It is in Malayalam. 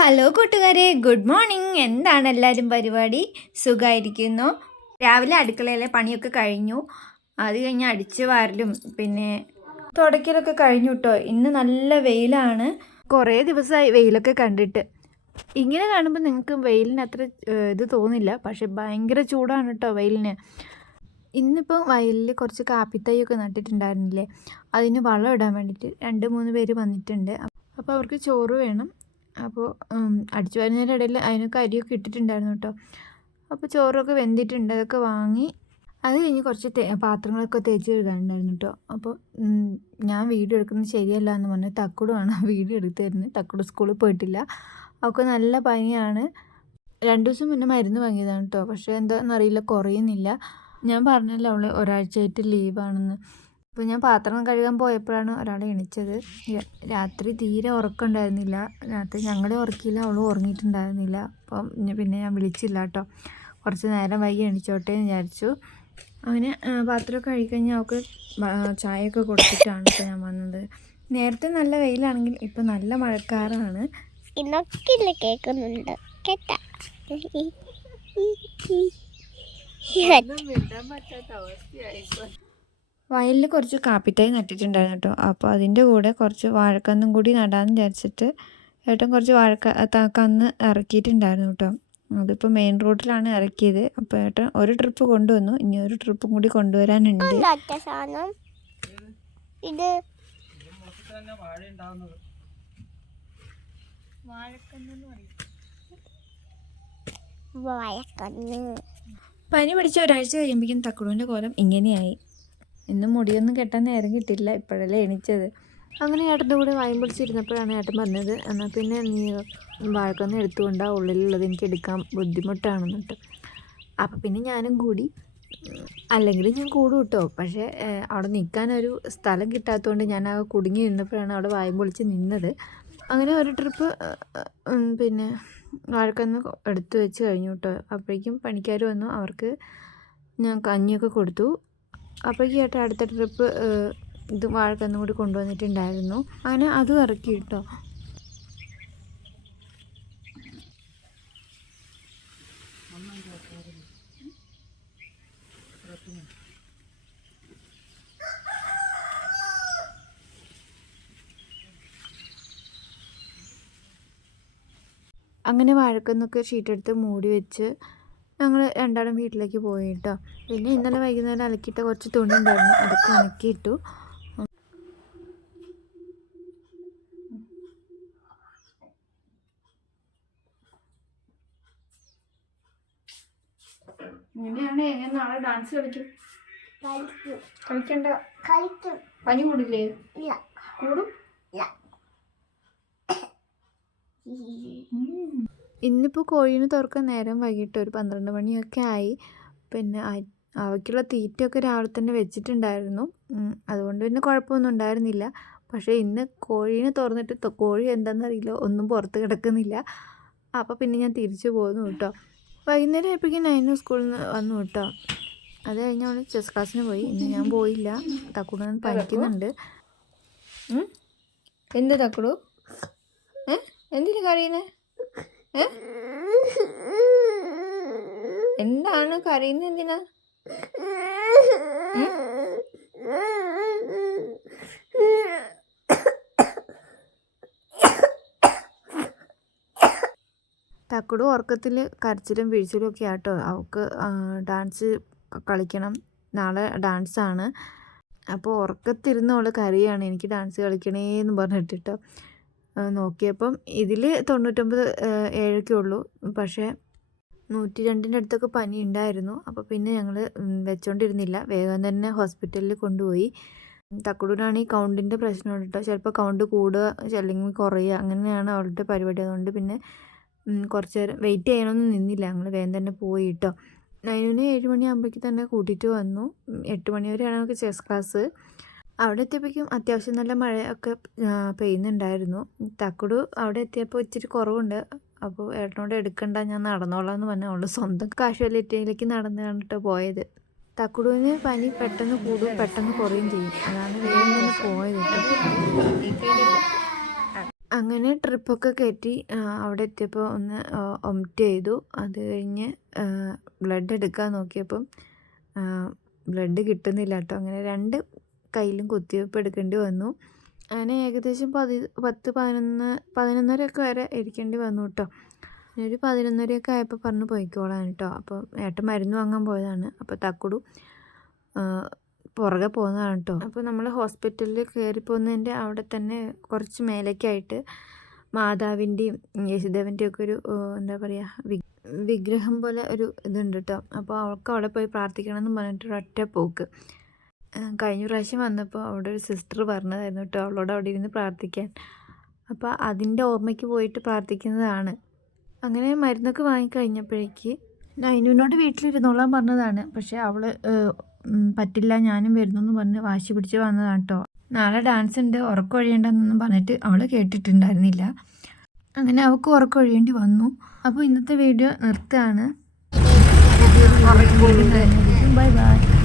ഹലോ കൂട്ടുകാരെ ഗുഡ് മോർണിംഗ്. എന്താണ് എല്ലാവരും പരിപാടി? സുഖമായിരിക്കുന്നു രാവിലെ അടുക്കളയിലെ പണിയൊക്കെ കഴിഞ്ഞു. അത് കഴിഞ്ഞ് അടിച്ചു വാരലും പിന്നെ തുടക്കലൊക്കെ കഴിഞ്ഞു കേട്ടോ ഇന്ന് നല്ല വെയിലാണ്. കുറേ ദിവസമായി വെയിലൊക്കെ കണ്ടിട്ട്. ഇങ്ങനെ കാണുമ്പോൾ നിങ്ങൾക്ക് വെയിലിന് അത്ര ഇത് തോന്നില്ല. പക്ഷെ ഭയങ്കര ചൂടാണ് കേട്ടോ വെയിലിന്. ഇന്നിപ്പോൾ വയലിൽ കുറച്ച് കാപ്പിത്തൈയൊക്കെ നട്ടിട്ടുണ്ടായിരുന്നില്ലേ? അതിന് വളം ഇടാൻ വേണ്ടിയിട്ട് രണ്ട് മൂന്ന് പേര് വന്നിട്ടുണ്ട്. അപ്പോൾ അവർക്ക് ചോറ് വേണം. അപ്പോൾ അടിച്ചു വരുന്നതിന്റെ ഇടയിൽ അതിനൊക്കെ അരിയൊക്കെ ഇട്ടിട്ടുണ്ടായിരുന്നു കേട്ടോ. അപ്പോൾ ചോറൊക്കെ വെന്തിട്ടുണ്ട് അതൊക്കെ വാങ്ങി. അത് കഴിഞ്ഞ് കുറച്ച് പാത്രങ്ങളൊക്കെ തേച്ച് കഴുകാനുണ്ടായിരുന്നു കേട്ടോ. അപ്പോൾ ഞാൻ വീഡിയോ എടുക്കുന്നത് ശരിയല്ല എന്ന് പറഞ്ഞ് തക്കുടുമാണ് വീഡിയോ എടുത്ത് തരുന്നത് തക്കുട് സ്കൂളിൽ പോയിട്ടില്ല. അവൾക്ക് നല്ല പനിയാണ്. രണ്ട് ദിവസം മുന്നേ മരുന്ന് വാങ്ങിയതാണ് കേട്ടോ. പക്ഷേ എന്താണെന്നറിയില്ല കുറയുന്നില്ല. ഞാൻ പറഞ്ഞല്ലോ അവൾ ഒരാഴ്ചയായിട്ട് ലീവാണെന്ന്. അപ്പോൾ ഞാൻ പാത്രം കഴുകാൻ പോയപ്പോഴാണ് ഒരാൾ എണിച്ചത്. രാത്രി തീരെ ഉറക്കമുണ്ടായിരുന്നില്ല. രാത്രി ഞങ്ങളെ ഉറക്കിയില്ല അവളും ഉറങ്ങിയിട്ടുണ്ടായിരുന്നില്ല. അപ്പം പിന്നെ ഞാൻ വിളിച്ചില്ല കേട്ടോ. കുറച്ച് നേരം വൈകി എണിച്ചോട്ടെ എന്ന് വിചാരിച്ചു. അങ്ങനെ പാത്രമൊക്കെ കഴിക്കഴിഞ്ഞാൽ അവൾക്ക് ചായയൊക്കെ കൊടുത്തിട്ടാണ് ഇപ്പോൾ ഞാൻ വന്നത്. നേരത്തെ നല്ല വെയിലാണെങ്കിൽ ഇപ്പം നല്ല മഴക്കാറാണ്. ഇന്നൊക്കെ കേൾക്കുന്നുണ്ട്. കേട്ടാ. വയലിൽ കുറച്ച് കാപ്പിത്തൈ നട്ടിട്ടുണ്ടായിരുന്നു കേട്ടോ. അപ്പോൾ അതിന്റെ കൂടെ കുറച്ച് വാഴക്കന്നും കൂടി നടാമെന്ന് വിചാരിച്ചിട്ട് ഏട്ടൻ കുറച്ച് വാഴക്ക കന്ന് ഇറക്കിയിട്ടുണ്ടായിരുന്നു കേട്ടോ. അതിപ്പോൾ മെയിൻ റോഡിലാണ് ഇറക്കിയത്. അപ്പോൾ ഏട്ടൻ ഒരു ട്രിപ്പ് കൊണ്ടുവന്നു. ഇനി ഒരു ട്രിപ്പും കൂടി കൊണ്ടുവരാനുണ്ട്. ഇത് പനി പിടിച്ച ഒരാഴ്ച കഴിയുമ്പോഴേക്കും തക്കുടുവിന്റെ കോലം ഇങ്ങനെയായി. ഇന്നും മുടിയൊന്നും കെട്ടാൻ നേരം കിട്ടില്ല ഇപ്പോഴല്ലേ എണീച്ചത്. അങ്ങനെ ഏട്ടന്റെ കൂടെ വായും പിടിച്ചിരുന്നപ്പോഴാണ് ഏട്ടൻ പറഞ്ഞത് എന്നാൽ പിന്നെ നീ വാഴക്കൊന്ന് എടുത്തുകൊണ്ടാ ഉള്ളിലുള്ളത് എനിക്ക് എടുക്കാൻ ബുദ്ധിമുട്ടാണെന്നിട്ട്. അപ്പം പിന്നെ ഞാനും കൂടി അല്ലെങ്കിൽ ഞാൻ കൂടും കേട്ടോ. പക്ഷേ അവിടെ നിൽക്കാനൊരു സ്ഥലം കിട്ടാത്തതുകൊണ്ട് ഞാൻ ആ കുടുങ്ങി നിന്നപ്പോഴാണ് അവിടെ വായും പൊളിച്ച് നിന്നത്. അങ്ങനെ ഒരു ട്രിപ്പ് പിന്നെ വാഴക്കന്ന് എടുത്തു വെച്ച് കഴിഞ്ഞു കേട്ടോ. അപ്പോഴേക്കും പണിക്കാർ വന്നു അവർക്ക് ഞാൻ കഞ്ഞിയൊക്കെ കൊടുത്തു. അപ്പോഴേക്കും ചേട്ടാ അടുത്ത ട്രിപ്പ് ഇത് വാഴക്കന്നും കൂടി കൊണ്ടുവന്നിട്ടുണ്ടായിരുന്നു. അങ്ങനെ അതും ഇറക്കി കേട്ടോ അങ്ങനെ വാഴക്കന്നൊക്കെ ഷീറ്റെടുത്ത് മൂടി വെച്ച് ഞങ്ങൾ രണ്ടാളും വീട്ടിലേക്ക് പോയി കേട്ടോ പിന്നെ ഇന്നലെ വൈകുന്നേരം അലക്കിയിട്ട കുറച്ച് തുണി ഉണ്ടായിരുന്നു. അതൊക്കെ ഉണക്കിയിട്ടു ഇങ്ങനെയാണ് എങ്ങനെ നാളെ ഡാൻസ് കളിക്കും. കളിക്കും. കളിക്കണ്ട. കളിക്കും. പനി കൂടില്ലേ? ഇല്ല. കൂടും? ഇന്നിപ്പോൾ കോഴീനെ തുറക്കാൻ നേരം വൈകിട്ട് ഒരു പന്ത്രണ്ട് മണിയൊക്കെ ആയി. പിന്നെ അവയ്ക്കുള്ള തീറ്റയൊക്കെ രാവിലെ തന്നെ വെച്ചിട്ടുണ്ടായിരുന്നു. അതുകൊണ്ട് പിന്നെ കുഴപ്പമൊന്നും ഉണ്ടായിരുന്നില്ല. പക്ഷേ ഇന്ന് കോഴീനെ തുറന്നിട്ട് കോഴി എന്താണെന്നറിയില്ല ഒന്നും പുറത്ത് കിടക്കുന്നില്ല. അപ്പോൾ പിന്നെ ഞാൻ തിരിച്ചു പോന്നു കേട്ടോ. വൈകുന്നേരം ആയപ്പോഴേക്കും നൈനു സ്കൂളിൽ നിന്ന് വന്നു കേട്ടോ. അത് കഴിഞ്ഞ് അവൾ ചെസ് ക്ലാസ്സിന് പോയി. ഇന്ന് ഞാൻ പോയില്ല. തക്കുടു പനിക്കുന്നുണ്ട് ഉം? എന്ത് തക്കുടു ഏ? എന്തിനു എന്താണ് കരയുന്നത് എന്തിനാ? തക്കുടു ഉറക്കത്തിൽ കരച്ചിലും വീഴ്ചയിലും ഒക്കെ ആട്ടോ. അവൾക്ക് ഡാൻസ് കളിക്കണം. നാളെ ഡാൻസാണ്. അപ്പോൾ ഉറക്കത്തിരുന്ന് അവൾ കരയാണ്. എനിക്ക് ഡാൻസ് കളിക്കണേന്ന് പറഞ്ഞിട്ട് ട്ടോ ആ, നോക്കിയപ്പം ഇതിൽ തൊണ്ണൂറ്റൊമ്പത് ഏഴൊക്കെ ഉള്ളൂ. പക്ഷേ നൂറ്റി രണ്ടിന്റെ അടുത്തൊക്കെ പനി ഉണ്ടായിരുന്നു അപ്പോൾ പിന്നെ ഞങ്ങൾ വെച്ചോണ്ടിരുന്നില്ല. വേഗം തന്നെ ഹോസ്പിറ്റലിൽ കൊണ്ടുപോയി. തക്കുടൂനാണ് ഈ കൗണ്ടിന്റെ പ്രശ്നം കേട്ടോ ചിലപ്പോൾ കൗണ്ട് കൂടുക അല്ലെങ്കിൽ കുറയുക അങ്ങനെയാണ് അവളുടെ പരിപാടി. അതുകൊണ്ട് പിന്നെ കുറച്ച് നേരം വെയിറ്റ് ചെയ്യണമെന്ന് നിന്നില്ല. ഞങ്ങൾ വേഗം തന്നെ പോയി കേട്ടോ നൈനുവിനെ ഏഴ് മണിയാകുമ്പോഴേക്ക് തന്നെ കൂട്ടിയിട്ട് വന്നു. എട്ട് മണി വരെയാണ് നമുക്ക് ചെസ് ക്ലാസ് അവിടെ എത്തിയപ്പോഴേക്കും അത്യാവശ്യം നല്ല മഴയൊക്കെ പെയ്യുന്നുണ്ടായിരുന്നു. തക്കുടു അവിടെ എത്തിയപ്പോൾ ഇച്ചിരി കുറവുണ്ട്. അപ്പോൾ ഏട്ടനോട് എടുക്കണ്ട ഞാൻ നടന്നോളാം എന്ന് പറഞ്ഞാൽ അവൾ സ്വന്തം കാഷ്വാലിറ്റിയിലേക്ക് നടന്ന് കണ്ടിട്ട് പോയത്. തക്കുടുവിന് പനി പെട്ടെന്ന് കൂടും പെട്ടെന്ന് കുറയും ചെയ്യും. അതാണ് വേഗം തന്നെ പോയത് അങ്ങനെ ട്രിപ്പൊക്കെ കയറ്റി അവിടെ എത്തിയപ്പോൾ ഒന്ന് ഒമിറ്റ് ചെയ്തു. അത് കഴിഞ്ഞ് ബ്ലഡ് എടുക്കാൻ നോക്കിയപ്പം ബ്ലഡ് കിട്ടുന്നില്ല കേട്ടോ. അങ്ങനെ രണ്ട് കയ്യിലും കുത്തിവെപ്പ് എടുക്കേണ്ടി വന്നു. അങ്ങനെ ഏകദേശം പതി പത്ത് പതിനൊന്ന് പതിനൊന്നരയൊക്കെ വരെ ഇരിക്കേണ്ടി വന്നു കേട്ടോ ഒരു പതിനൊന്നരയൊക്കെ ആയപ്പോൾ പറഞ്ഞു പോയിക്കോളാൻ കേട്ടോ അപ്പോൾ ഏട്ടൻ മരുന്ന് വാങ്ങാൻ പോയതാണ്. അപ്പോൾ തക്കുടു പുറകെ പോകുന്നതാണ് കേട്ടോ അപ്പോൾ നമ്മൾ ഹോസ്പിറ്റലിൽ കയറി പോകുന്നതിന്റെ അവിടെ തന്നെ കുറച്ച് മേലേക്കായിട്ട് മാതാവിന്റെയും യേശുദേവന്റെയും ഒക്കെ ഒരു എന്താ പറയുക വിഗ്രഹം പോലെ ഒരു ഇതുണ്ട് കേട്ടോ അപ്പോൾ അവൾക്ക് അവിടെ പോയി പ്രാർത്ഥിക്കണം എന്ന് പറഞ്ഞിട്ട് ഒരൊറ്റ പോക്ക്. കഴിഞ്ഞ പ്രാവശ്യം വന്നപ്പോൾ അവിടെ ഒരു സിസ്റ്റർ പറഞ്ഞതായിരുന്നു കേട്ടോ അവളോട് അവിടെ ഇരുന്ന് പ്രാർത്ഥിക്കാൻ. അപ്പോൾ അതിന്റെ ഓർമ്മയ്ക്ക് പോയിട്ട് പ്രാർത്ഥിക്കുന്നതാണ്. അങ്ങനെ മരുന്നൊക്കെ വാങ്ങിക്കഴിഞ്ഞപ്പോഴേക്ക് നൈനുവിനോട് വീട്ടിലിരുന്നോളാൻ പറഞ്ഞതാണ്. പക്ഷേ അവൾ പറ്റില്ല ഞാനും വരുന്നു എന്ന് പറഞ്ഞ് വാശി പിടിച്ച് വന്നതാണ് കേട്ടോ നാളെ ഡാൻസ് ഉണ്ട് ഉറക്കൊഴിയേണ്ടെന്നൊന്നും പറഞ്ഞിട്ട് അവൾ കേട്ടിട്ടുണ്ടായിരുന്നില്ല. അങ്ങനെ അവൾക്ക് ഉറക്കൊഴിയേണ്ടി വന്നു. അപ്പോൾ ഇന്നത്തെ വീഡിയോ നിർത്തുകയാണ്. Bye bye